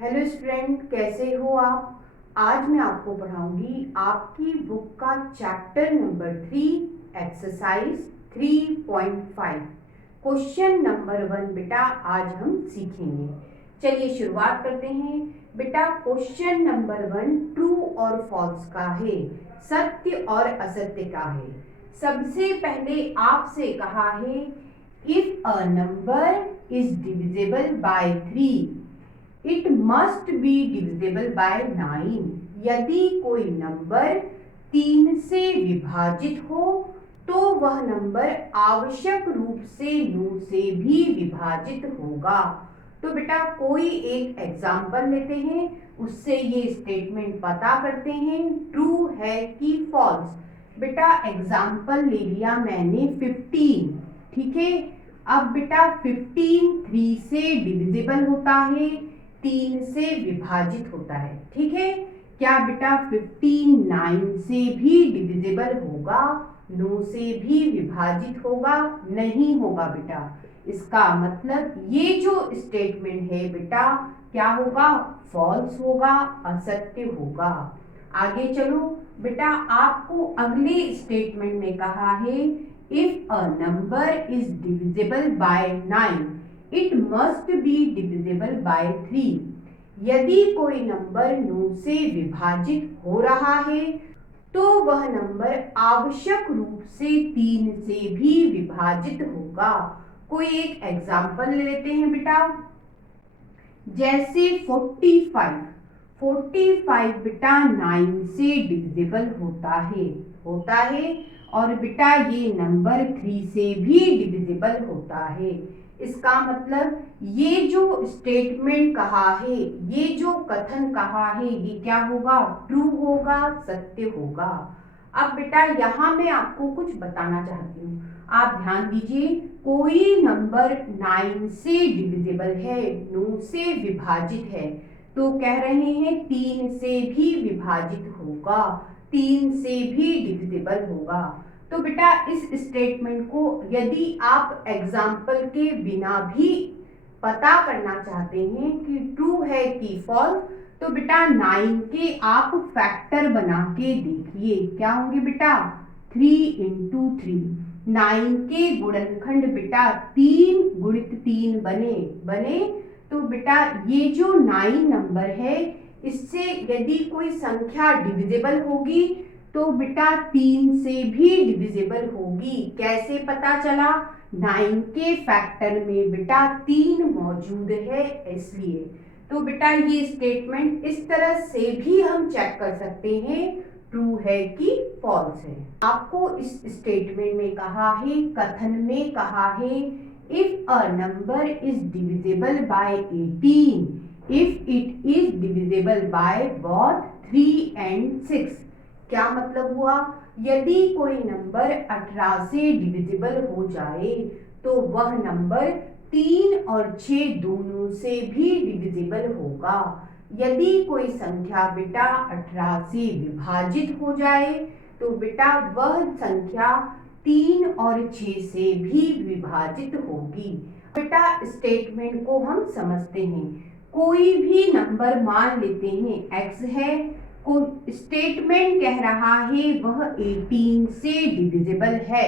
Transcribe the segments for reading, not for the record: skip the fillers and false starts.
Hello student, कैसे हो आप। आज मैं आपको पढ़ाऊंगी आपकी बुक का chapter number 3 exercise 3.5 question number 1 बेटा आज हम सीखेंगे। चलिए शुरुआत करते हैं। बेटा क्वेश्चन नंबर 1 ट्रू और फॉल्स का है, सत्य और असत्य का है। सबसे पहले आपसे कहा है if a number is divisible by 3 it must be divisible bye 9। यदि कोई नंबर 3 से विभाजित हो तो वह नंबर आवश्यक रूप से 9 से भी विभाजित होगा। तो बेटा कोई एक एग्जाम्पल लेते हैं, उससे ये स्टेटमेंट पता करते हैं ट्रू है कि फॉल्स। बेटा एग्जाम्पल ले लिया मैंने 15, ठीक है। अब बेटा 15 3 से डिविजिबल होता है, 3 से विभाजित होता है, ठीक है। क्या बेटा 15 9 से भी डिविजिबल होगा, 9 से भी विभाजित होगा? नहीं होगा बेटा। इसका मतलब ये जो स्टेटमेंट है बेटा क्या होगा? फॉल्स होगा, असत्य होगा। आगे चलो बेटा, आपको अगले स्टेटमेंट में कहा है if a number is divisible by 9 it must be divisible bye 3। यदि कोई नंबर 9 से विभाजित हो रहा है तो वह नंबर आवश्यक रूप से 3 से भी विभाजित होगा। कोई एक एग्जाम्पल ले लेते हैं बेटा, जैसे 45 बेटा 9 से डिविजिबल होता है और बेटा ये नंबर 3 से भी डिविजिबल होता है। इसका मतलब ये जो स्टेटमेंट कहा है, ये जो कथन कहा है, ये क्या होगा? ट्रू होगा, सत्य होगा। अब बेटा यहाँ मैं आपको कुछ बताना चाहती हूँ, आप ध्यान दीजिए। कोई नंबर 9 से डिविजिबल है, 9 से विभाजित है, तो कह रहे हैं 3 से भी विभाजित होगा, 3 से भी डिविजिबल होगा। तो बेटा इस स्टेटमेंट को यदि आप एग्जाम्पल के बिना भी पता करना चाहते हैं कि ट्रू है कि फॉल्स, तो बेटा 9 के आप फैक्टर बना के देखिए। क्या होंगे बेटा? 3 इंटू 3। 9 के गुणनखंड बेटा 3 गुणित 3 बने। तो बेटा ये जो 9 नंबर है, इससे यदि कोई संख्या डिविजिबल होगी तो बेटा 3 से भी डिविजिबल होगी। कैसे पता चला? 9 के फैक्टर में बेटा 3 मौजूद है इसलिए। तो बेटा ये स्टेटमेंट इस तरह से भी हम चेक कर सकते हैं ट्रू है कि फॉल्स है। आपको इस स्टेटमेंट में कहा है, कथन में कहा है if a number is divisible by 18 if it is divisible by both 3 and 6। क्या मतलब हुआ? यदि कोई नंबर 18 से डिविजिबल हो जाए तो वह नंबर 3 और 6 दोनों से भी डिविजिबल होगा। यदि कोई संख्या बेटा 18 से विभाजित हो जाए तो बेटा वह संख्या 3 और 6 से भी विभाजित होगी। बेटा स्टेटमेंट को हम समझते हैं। कोई भी नंबर मान लेते हैं x है, को स्टेटमेंट कह रहा है वह 18 से डिविजिबल है,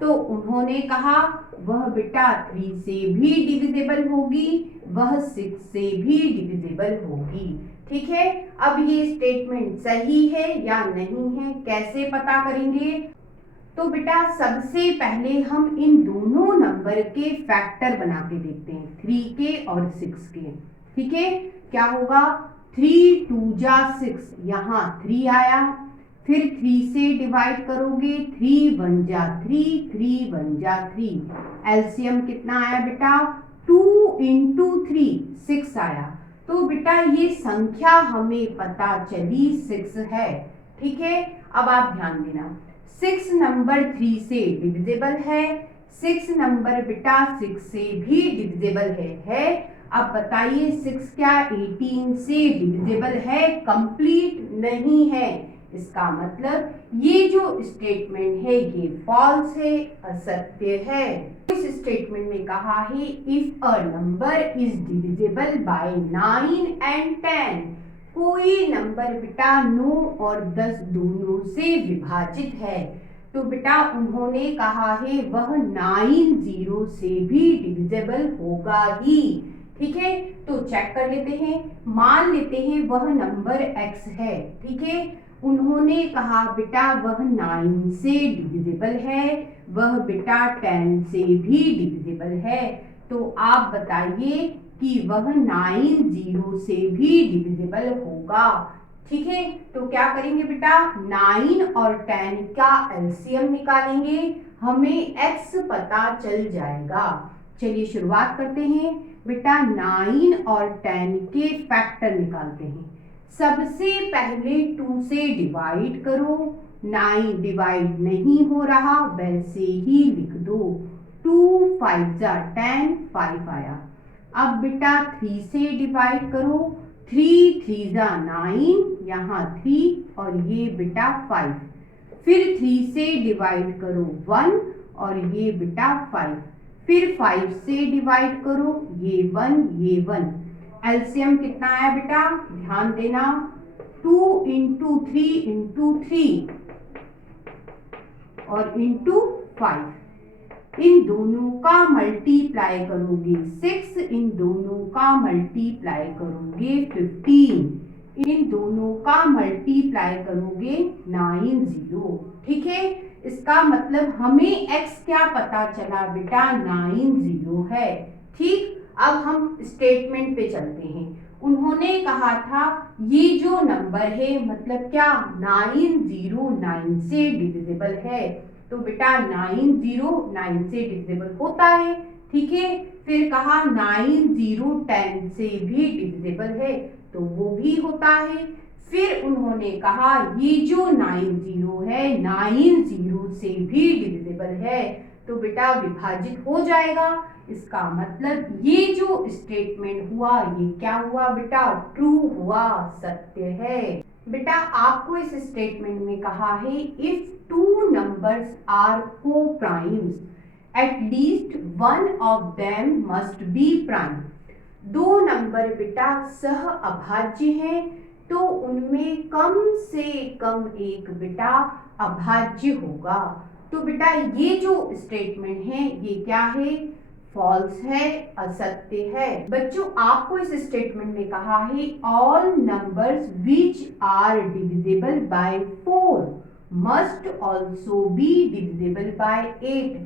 तो उन्होंने कहा वह बेटा 3 से भी डिविजिबल होगी, वह 6 से भी डिविजिबल होगी। ठीक है, अब ये स्टेटमेंट सही है या नहीं है कैसे पता करेंगे? तो बेटा सबसे पहले हम इन दोनों नंबर के फैक्टर बना के देखते हैं, 3 के और 6 के। ठीक है, क्या होगा? 3 2 जा 6, यहाँ 3 आया, फिर 3 से डिवाइड करोगे, 3 1 जा 3, 3 1 जा 3। एलसीएम कितना आया बेटा? 2 इंटू 3 6 आया। तो बेटा ये संख्या हमें पता चली 6 है। ठीक है, अब आप ध्यान देना, 6 नंबर 3 से डिविजिबल है, 6 नंबर बेटा 6 से भी डिविजिबल है। अब बताइए 6 क्या 18 से डिविजिबल है? कंप्लीट नहीं है, इसका मतलब ये जो स्टेटमेंट है ये फॉल्स है, असत्य है। इस स्टेटमेंट में कहा है if a number is divisible by 9 and 10, कोई नंबर बेटा 9 और 10 दोनों से विभाजित है, तो बेटा उन्होंने कहा है वह 9 जीरो से भी डिविजिबल होगा ही। ठीक है, तो चेक कर लेते हैं। मान लेते हैं वह नंबर x है। ठीक है, उन्होंने कहा बेटा वह 9 से डिविजिबल है, वह बेटा 10 से भी डिविजिबल है। तो आप बताइए कि वह 9 जीरो से भी डिविजिबल होगा। ठीक है, तो क्या करेंगे बेटा 9 और 10 का एलसीएम निकालेंगे, हमें x पता चल जाएगा। चलिए शुरुआत करते हैं। बेटा 9 और 10 के फैक्टर निकालते हैं। सबसे पहले 2 से डिवाइड करो, 9 डिवाइड नहीं हो रहा वैसे ही लिख दो, 2 5 जा 10, 5 आया। अब बेटा 3 से डिवाइड करो, 3 3 जा 9, यहाँ 3 और ये बेटा 5। फिर 3 से डिवाइड करो 1 और ये बेटा 5। फिर 5 से डिवाइड करो, ये 1 ये 1। एलसीएम कितना आया बेटा, ध्यान देना, 2 इंटू 3 इंटू 3 और इंटू 5। इन दोनों का मल्टीप्लाई करोगे 6, इन दोनों का मल्टीप्लाई करोगे 15, इन दोनों का मल्टीप्लाई करोगे 9 जीरो। ठीक है, इसका मतलब हमें x क्या पता चला बेटा 9 जीरो है। ठीक, अब हम स्टेटमेंट पे चलते हैं। उन्होंने कहा था ये जो नंबर है मतलब क्या 9 जीरो 9 से डिविजिबल है, तो बेटा 9 जीरो 9 से डिविजिबल होता है। ठीक है, फिर कहा 9 जीरो 10 से भी डिविजिबल है, तो वो भी होता है। फिर उन्होंने कहा ये जो 9 जीरो है 9 जीरो से भी डिविजिबल है, तो बेटा विभाजित हो जाएगा। इसका मतलब ये जो स्टेटमेंट हुआ ये क्या हुआ बेटा, ट्रू हुआ, सत्य है। बेटा आपको इस स्टेटमेंट में कहा है if two numbers are coprimes at least one of them must be prime. दो नंबर बेटा सह अभाज्य हैं, तो उनमें कम से कम एक बेटा अभाज्य होगा। तो बेटा ये जो स्टेटमेंट है ये क्या है, फॉल्स है, असत्य है। बच्चों आपको इस स्टेटमेंट में कहा है all numbers which are divisible by 4 must also be divisible by 8।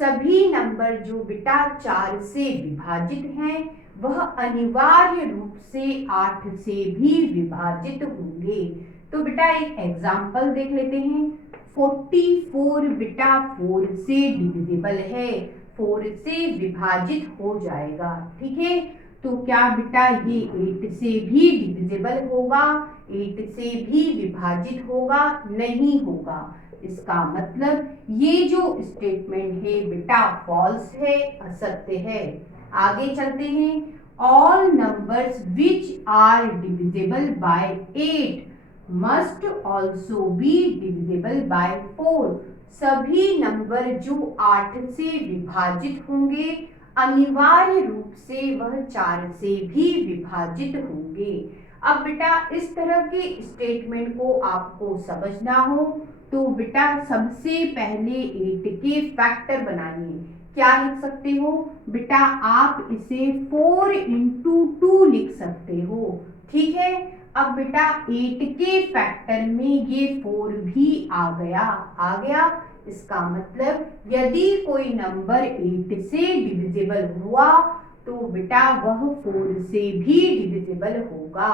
सभी नंबर जो बेटा 4 से विभाजित हैं वह अनिवार्य रूप से 8 से भी विभाजित होंगे। तो बेटा एक एग्जाम्पल देख लेते हैं। 44 बेटा 4 से डिविजिबल है, 4 से विभाजित हो जाएगा। ठीक है, तो क्या बेटा ये 8 से भी डिविजिबल होगा, 8 से भी विभाजित होगा, नहीं होगा। इसका मतलब ये जो स्टेटमेंट है बेटा फॉल्स है, असत्य है। आगे चलते हैं। All numbers which are divisible by 8 must also be divisible by 4। सभी नंबर जो 8 से विभाजित होंगे अनिवार्य रूप से वह 4 से भी विभाजित होंगे। अब बेटा इस तरह के स्टेटमेंट को आपको समझना हो तो बेटा सबसे पहले 8 के फैक्टर बनाइए। क्या लिख सकते हो बेटा, आप इसे 4 इंटू 2 लिख सकते हो। ठीक है, अब बेटा 8 के फैक्टर में ये 4 भी आ गया। इसका मतलब यदि कोई नंबर 8 से डिविजिबल हुआ तो बेटा वह 4 से भी डिविजिबल होगा।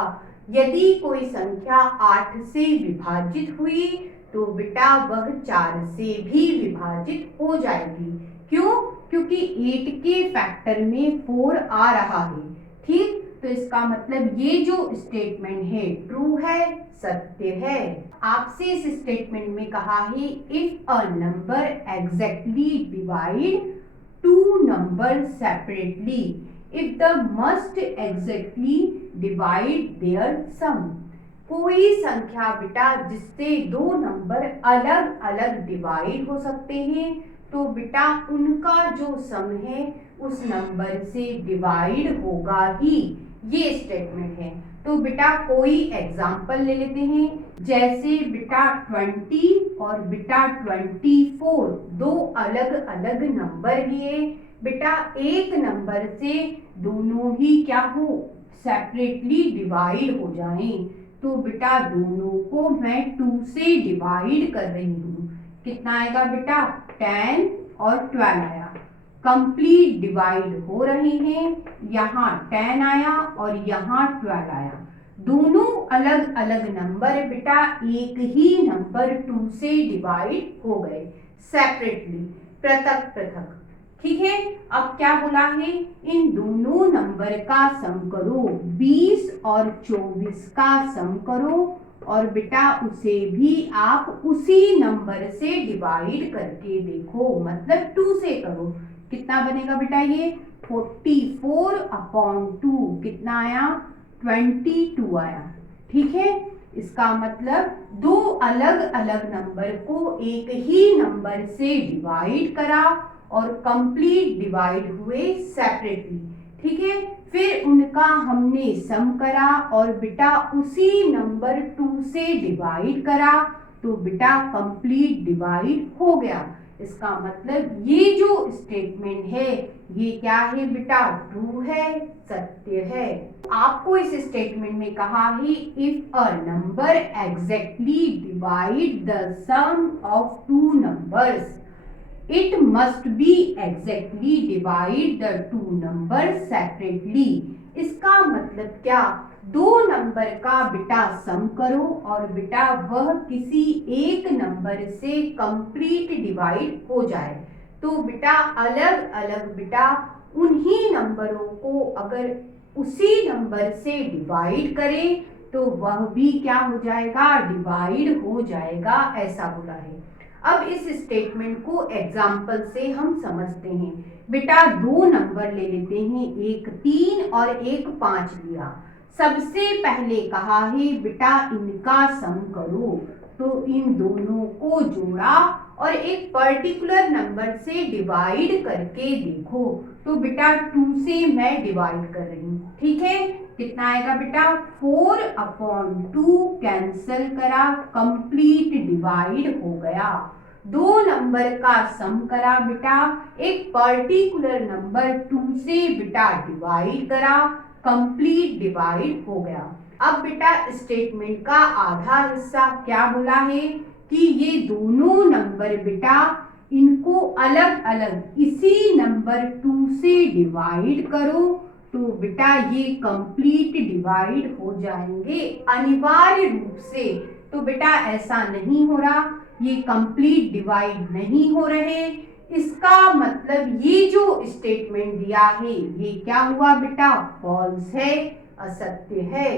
यदि कोई संख्या 8 से विभाजित हुई तो बेटा वह 4 से भी विभाजित हो जाएगी। क्यों? क्योंकि 8 के फैक्टर में 4 आ रहा है। ठीक, तो इसका मतलब ये जो स्टेटमेंट है ट्रू है, सत्य है। आपसे इस स्टेटमेंट में कहा है if a number exactly divide two number separately if the must exactly divide their sum. कोई संख्या बेटा जिससे दो नंबर अलग अलग डिवाइड हो सकते हैं तो बेटा उनका जो सम है उस नंबर से डिवाइड होगा ही, ये स्टेटमेंट है। तो बेटा कोई एग्जाम्पल ले लेते हैं, जैसे बेटा 20 और बेटा 24 दो अलग अलग नंबर लिए, बेटा एक नंबर से दोनों ही क्या हो, सेपरेटली डिवाइड हो जाएं। तो बेटा दोनों को मैं 2 से डिवाइड कर रही हूँ। कितना आएगा बेटा, 10 और 12 आया। कंप्लीट डिवाइड हो रहे हैं, यहाँ 10 आया और यहाँ 12 आया। दोनों अलग अलग नंबर बेटा एक ही नंबर 2 से डिवाइड हो गए, सेपरेटली, पृथक पृथक। ठीक है, अब क्या बोला है, इन दोनों नंबर का सम करो, 20 और 24 का सम करो और बेटा उसे भी आप उसी नंबर से डिवाइड करके देखो, मतलब 2 से करो। कितना बनेगा बेटा ये, 44/2 कितना आया, 22 आया। ठीक है, इसका मतलब दो अलग अलग नंबर को एक ही नंबर से डिवाइड करा और कंप्लीट डिवाइड हुए सेपरेटली। ठीक है, फिर उनका हमने सम करा और बेटा उसी नंबर 2 से डिवाइड करा तो बेटा कंप्लीट डिवाइड हो गया। इसका मतलब ये जो स्टेटमेंट है ये क्या है बेटा, ट्रू है, सत्य है। आपको इस स्टेटमेंट में कहा है if a number exactly divide the sum of two numbers it must be exactly divide the two numbers separately। इसका मतलब क्या, दो नंबर का बेटा सम करो और बेटा वह किसी एक नंबर से कंप्लीट डिवाइड हो जाए तो बेटा अलग अलग बेटा उन्हीं नंबरों को अगर उसी नंबर से डिवाइड करें तो वह भी क्या हो जाएगा, डिवाइड हो जाएगा, ऐसा बोला है। अब इस स्टेटमेंट को एग्जाम्पल से हम समझते हैं। बेटा दो नंबर ले लेते हैं, एक 3 और एक 5 लिया। सबसे पहले कहा है बेटा इनका सम करो, तो इन दोनों को जोड़ा और एक पर्टिकुलर नंबर से डिवाइड करके देखो। तो बेटा 2 से मैं डिवाइड कर रही हूँ। ठीक है, कितना आएगा बेटा, 4/2 कैंसिल करा, कंप्लीट डिवाइड हो गया। दो नंबर का सम करा बेटा, एक पर्टिकुलर नंबर 2 से बेटा डिवाइड करा, कंप्लीट डिवाइड हो गया। अब बेटा स्टेटमेंट का आधा हिस्सा क्या बोला है कि ये दोनों नंबर बेटा इनको अलग अलग इसी नंबर 2 से डिवाइड करो तो बेटा ये कंप्लीट डिवाइड हो जाएंगे अनिवार्य रूप से। तो बेटा ऐसा नहीं हो रहा, ये कंप्लीट डिवाइड नहीं हो रहे। इसका मतलब ये जो स्टेटमेंट दिया है ये क्या हुआ बेटा, फॉल्स है, असत्य है।